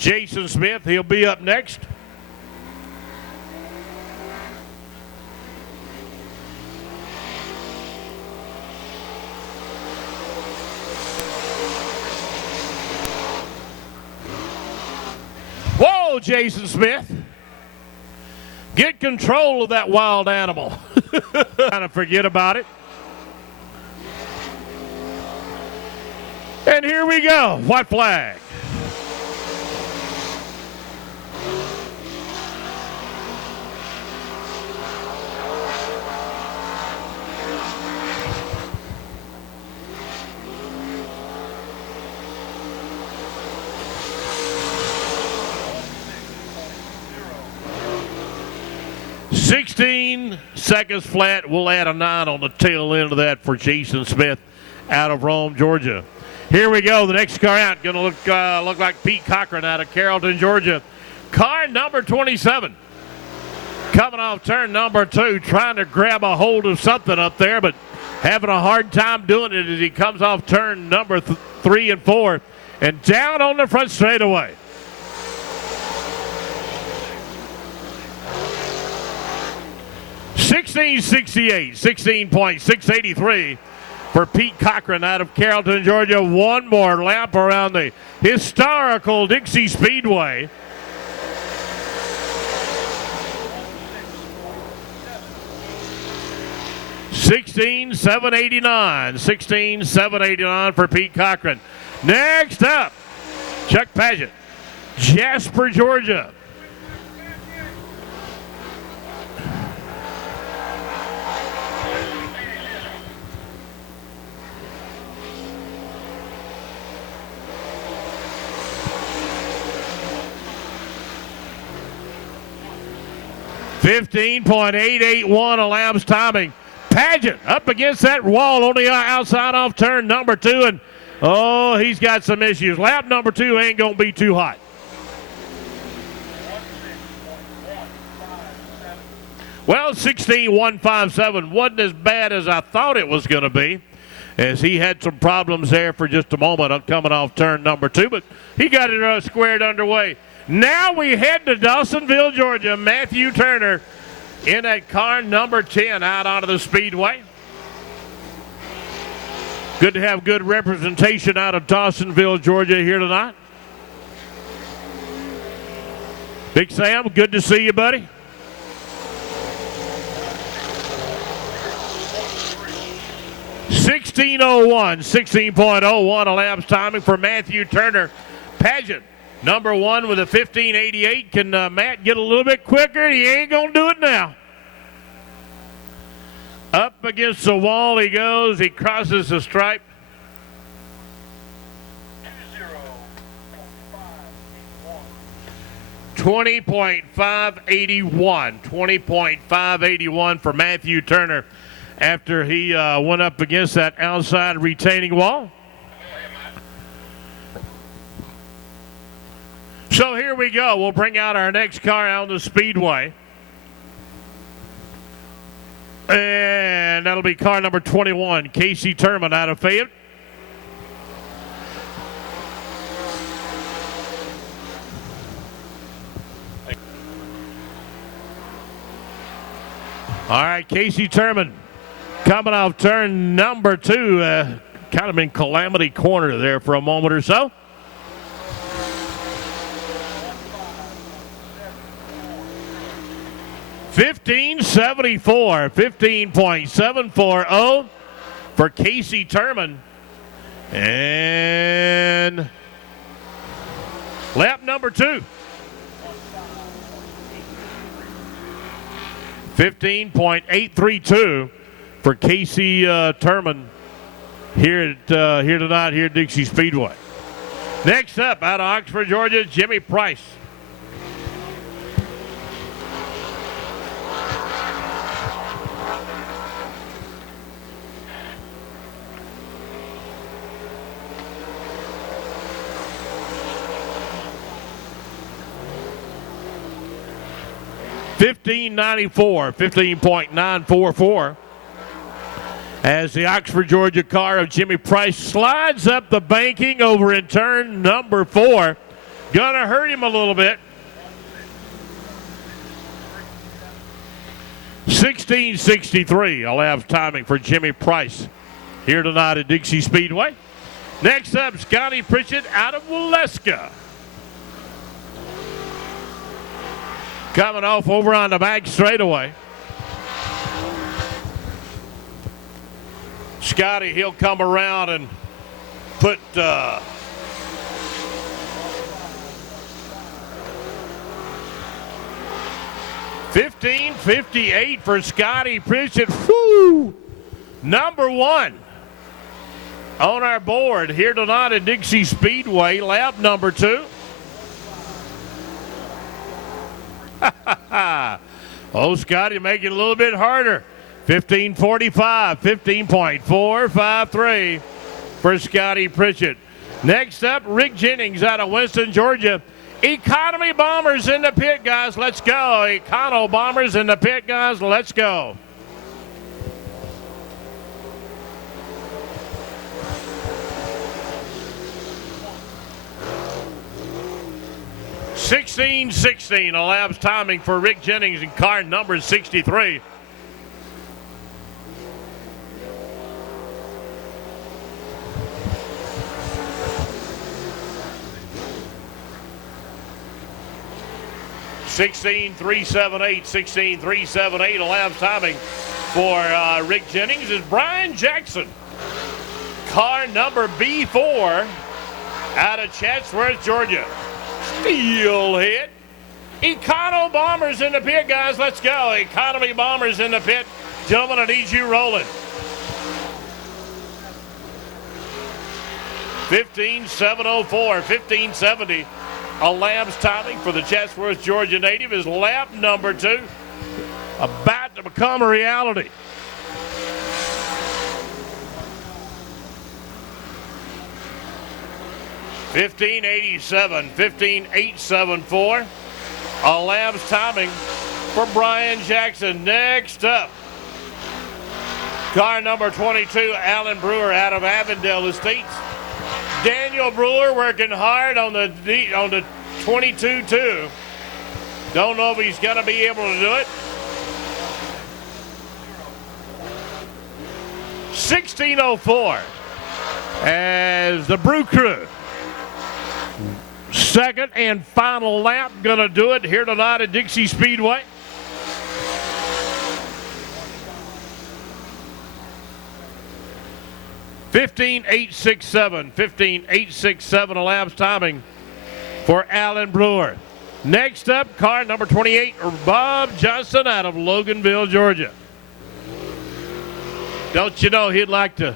Jason Smith. He'll be up next. Whoa, Jason Smith. Get control of that wild animal. Kind of forget about it. And here we go. White flag. Seconds flat. We'll add a 9 on the tail end of that for Jason Smith out of Rome, Georgia. Here we go. The next car out going to look like Pete Cochran out of Carrollton, Georgia. Car number 27. Coming off turn number 2, trying to grab a hold of something up there, but having a hard time doing it as he comes off turn number 3 and 4 and down on the front straightaway. $16.68, 16.683 for Pete Cochran out of Carrollton, Georgia. One more lap around the historical Dixie Speedway. $16.789 for Pete Cochran. Next up, Chuck Paget, Jasper, Georgia. $15.881 elapsed timing. Paget up against that wall on the outside off turn number 2, and oh, he's got some issues. Lap number 2 ain't gonna be too hot. Well, 16.157 wasn't as bad as I thought it was gonna be, as he had some problems there for just a moment coming off turn number 2, but he got it squared underway. Now we head to Dawsonville, Georgia. Matthew Turner in that car number 10 out onto the speedway. Good to have good representation out of Dawsonville, Georgia here tonight. Big Sam, good to see you, buddy. $16.01 elapsed timing for Matthew Turner. Paget, number 1 with a 15.88. Can Matt get a little bit quicker? He ain't going to do it now. Up against the wall he goes. He crosses the stripe. 20.581 for Matthew Turner after he went up against that outside retaining wall. So here we go. We'll bring out our next car out on the speedway. And that'll be car number 21, Casey Turman out of Fayette. All right, Casey Turman coming off turn number 2. Kind of in calamity corner there for a moment or so. $15.740 for Casey Turman. And lap number 2. 15.832 for Casey Turman here tonight here at Dixie Speedway. Next up, out of Oxford, Georgia, Jimmy Price. $15.944 as the Oxford, Georgia car of Jimmy Price slides up the banking over in turn number 4. Gonna hurt him a little bit. 16:63, a lap timing for Jimmy Price here tonight at Dixie Speedway. Next up, Scotty Pritchett out of Waleska. Coming off over on the back straightaway. Scotty, he'll come around and put 15:58 for Scotty Pritchett. Woo! Number one on our board here tonight at Dixie Speedway, lap number 2. Oh, Scotty, make it a little bit harder. 15:45, 15.453 for Scotty Pritchett. Next up, Rick Jennings out of Winston, Georgia. Economy Bombers in the pit, guys. Let's go. Econo Bombers in the pit, guys. Let's go. $16:16, a lap's timing for Rick Jennings in car number 63. $16:378, a lap's timing for Rick Jennings is Brian Jackson. Car number B4 out of Chatsworth, Georgia. Steel hit. Econo Bombers in the pit, guys. Let's go. Economy Bombers in the pit. Gentlemen, I need you rolling. 15:704, 15:70. A lap's timing for the Chatsworth, Georgia native is lap number 2. About to become a reality. $15.87, a lap's timing for Brian Jackson. Next up, car number 22, Alan Brewer out of Avondale Estates. Daniel Brewer working hard on the 22-2. Don't know if he's going to be able to do it. 16:04 as the Brew Crew. Second and final lap, gonna do it here tonight at Dixie Speedway. $15.867, a lap's timing for Alan Brewer. Next up, car number 28, Bob Johnson out of Loganville, Georgia. Don't you know he'd like to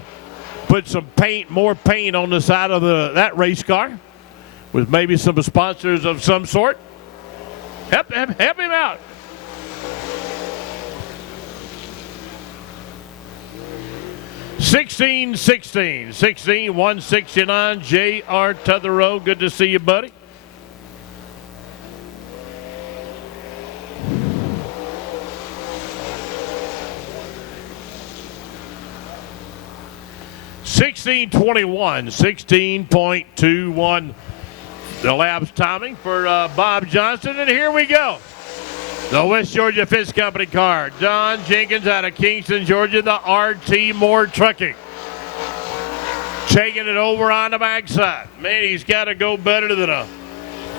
put some paint, more paint on the side of that race car with maybe some sponsors of some sort? Help him out. $16.169, J.R. Tetherow. Good to see you, buddy. $16.21, the lap's timing for Bob Johnson. And here we go. The West Georgia Fist Company car. Don Jenkins out of Kingston, Georgia, the RT Moore Trucking. Taking it over on the backside. Man, he's got to go better than a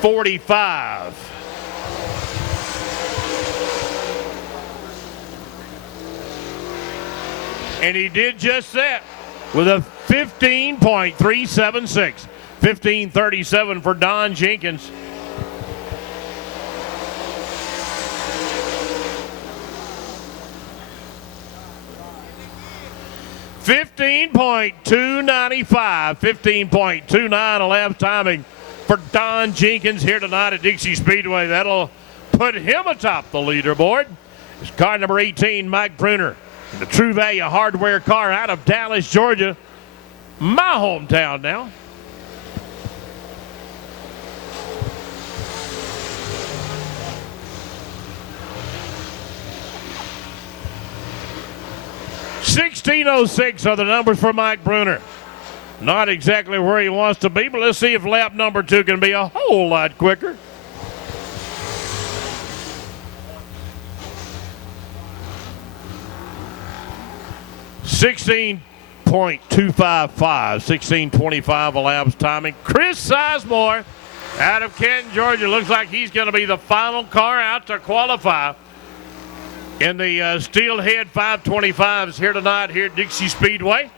45. And he did just that with a 15.376. 15:37 for Don Jenkins. $15.295, 15.29, a lap timing for Don Jenkins here tonight at Dixie Speedway. That'll put him atop the leaderboard. It's car number 18, Mike Bruner, the True Value Hardware car out of Dallas, Georgia, my hometown now. $16.06 are the numbers for Mike Bruner. Not exactly where he wants to be, but let's see if lap number 2 can be a whole lot quicker. .255, 16:25 elapsed timing. Chris Sizemore out of Canton, Georgia. Looks like he's going to be the final car out to qualify in the Steelhead 525s here tonight here at Dixie Speedway.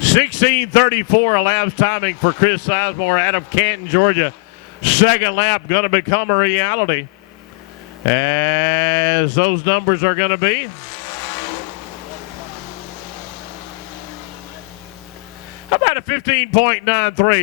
.16:34 elapsed timing for Chris Sizemore out of Canton, Georgia. Second lap going to become a reality, as those numbers are going to be about a 15.93.